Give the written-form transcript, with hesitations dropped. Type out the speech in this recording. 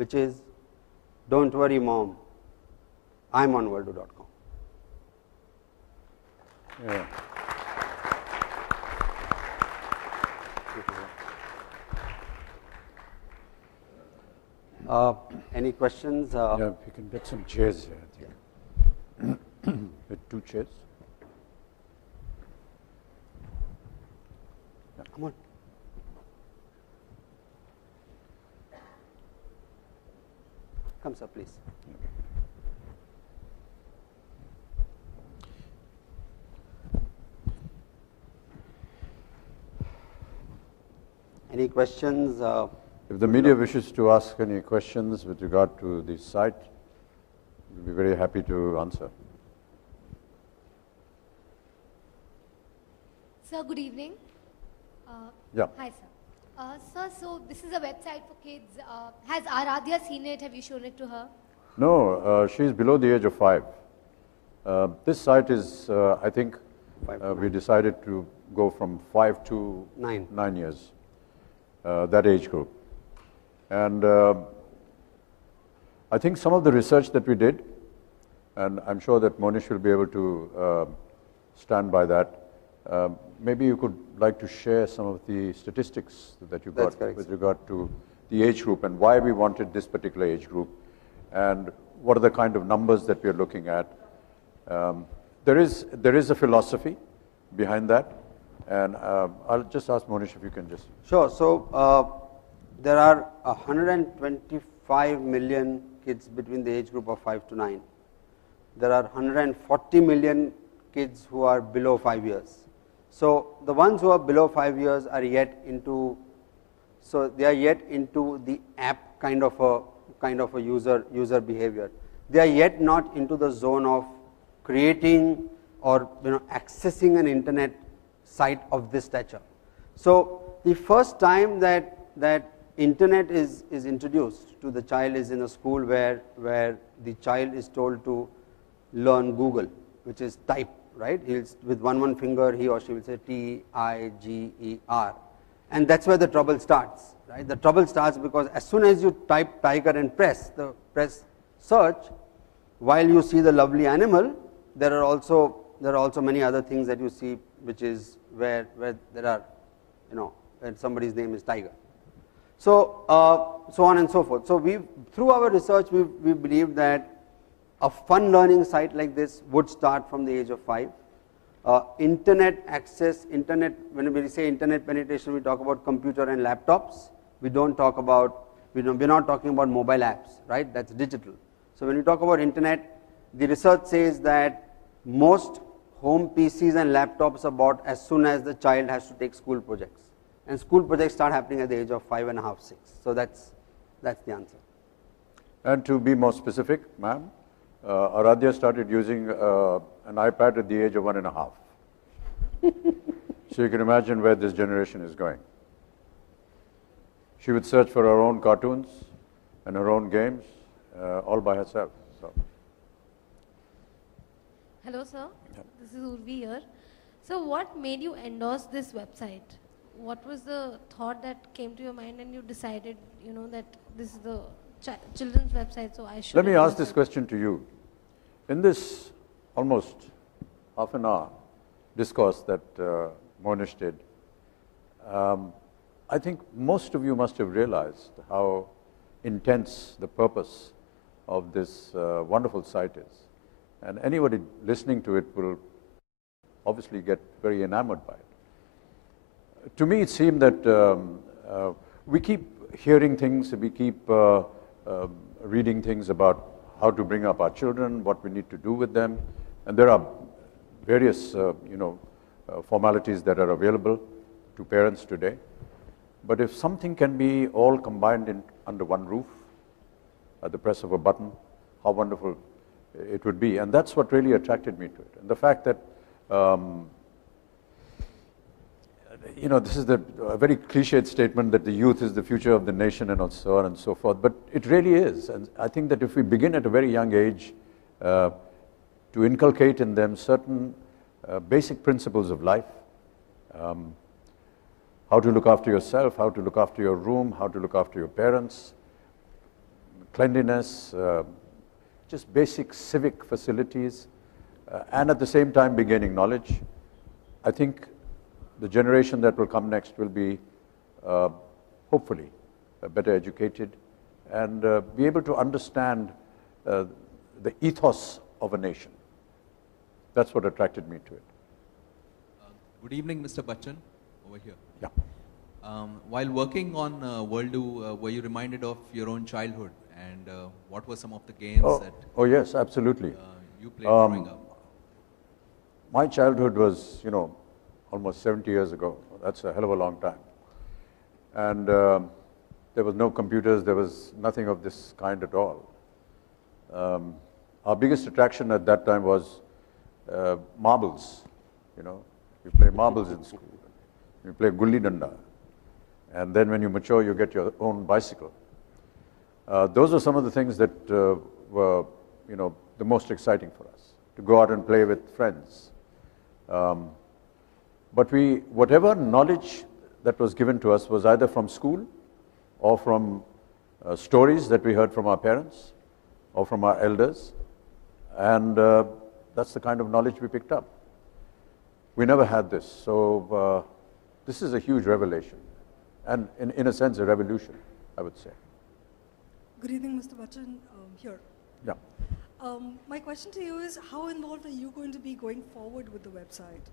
which is, don't worry mom, I'm on world.com. Yeah. Any questions? Yeah, if you can get some chairs here. Yeah. With 2 chairs. Yeah. Come on. Come, sir, please. Any questions? If the media wishes to ask any questions with regard to the site, we'll be very happy to answer. Sir, good evening. Yeah. Hi, sir. Sir, so this is a website for kids. Has Aradhya seen it? Have you shown it to her? No, she's below the age of 5. This site is, I think, we decided to go from 5 to 9 years, that age group. And I think some of the research that we did, and I'm sure that Monish will be able to stand by that. Maybe you could like to share some of the statistics that you got with regard to the age group and why we wanted this particular age group, and what are the kind of numbers that we are looking at. There is a philosophy behind that, and I'll just ask Monish if you can just. Sure. So there are 125 million kids between the age group of 5 to 9. There are 140 million kids who are below 5 years. So the ones who are below 5 years are yet into, so they are yet into the app kind of a user behavior. They are yet not into the zone of creating or accessing an internet site of this stature. So the first time that internet is introduced to the child is in a school where the child is told to learn Google, which is type. Right? With one finger, he or she will say TIGER, and that's where the trouble starts. Right? The trouble starts because as soon as you type tiger and press search, while you see the lovely animal, there are also many other things that you see, which is where there are, when somebody's name is tiger. So so on and so forth. So through our research we believe that a fun learning site like this would start from the age of 5. Internet access, when we say internet penetration, we talk about computer and laptops. We don't talk about, we're not talking about mobile apps, right? That's digital. So when we talk about internet, the research says that most home PCs and laptops are bought as soon as the child has to take school projects. And school projects start happening at the age of 5.5, 6. So that's the answer. And to be more specific, ma'am, Aradhya started using an iPad at the age of 1.5. So you can imagine where this generation is going. She would search for her own cartoons and her own games all by herself. So. Hello, sir. Yeah. This is Urvi here. So what made you endorse this website? What was the thought that came to your mind and you decided, that this is the children's website, so I should. Let me ask this question to you. In this almost half an hour discourse that Monish did, I think most of you must have realized how intense the purpose of this wonderful site is. And anybody listening to it will obviously get very enamored by it. To me, it seemed that we keep hearing things, we keep reading things about how to bring up our children, what we need to do with them, and there are various formalities that are available to parents today. But if something can be all combined under one roof at the press of a button, how wonderful it would be. And that's what really attracted me to it. And the fact that this is a very cliched statement that the youth is the future of the nation and so on and so forth, but it really is. And I think that if we begin at a very young age to inculcate in them certain basic principles of life, how to look after yourself, how to look after your room, how to look after your parents, cleanliness, just basic civic facilities, and at the same time be gaining knowledge. I think the generation that will come next will be, hopefully, better educated and be able to understand the ethos of a nation. That's what attracted me to it. Good evening, Mr. Bachchan, over here. Yeah. While working on World Do, were you reminded of your own childhood, and what were some of the games that Oh yes, absolutely. you played growing up? My childhood was, almost 70 years ago. That's a hell of a long time. And there was no computers, there was nothing of this kind at all. Our biggest attraction at that time was marbles. You play marbles in school. You play gulli danda. And then when you mature, you get your own bicycle. Those are some of the things that were, the most exciting for us, to go out and play with friends. But whatever knowledge that was given to us was either from school or from stories that we heard from our parents or from our elders. And that's the kind of knowledge we picked up. We never had this. So this is a huge revelation. And in a sense, a revolution, I would say. Good evening, Mr. Bachchan. Here. Yeah. My question to you is, how involved are you going to be going forward with the website?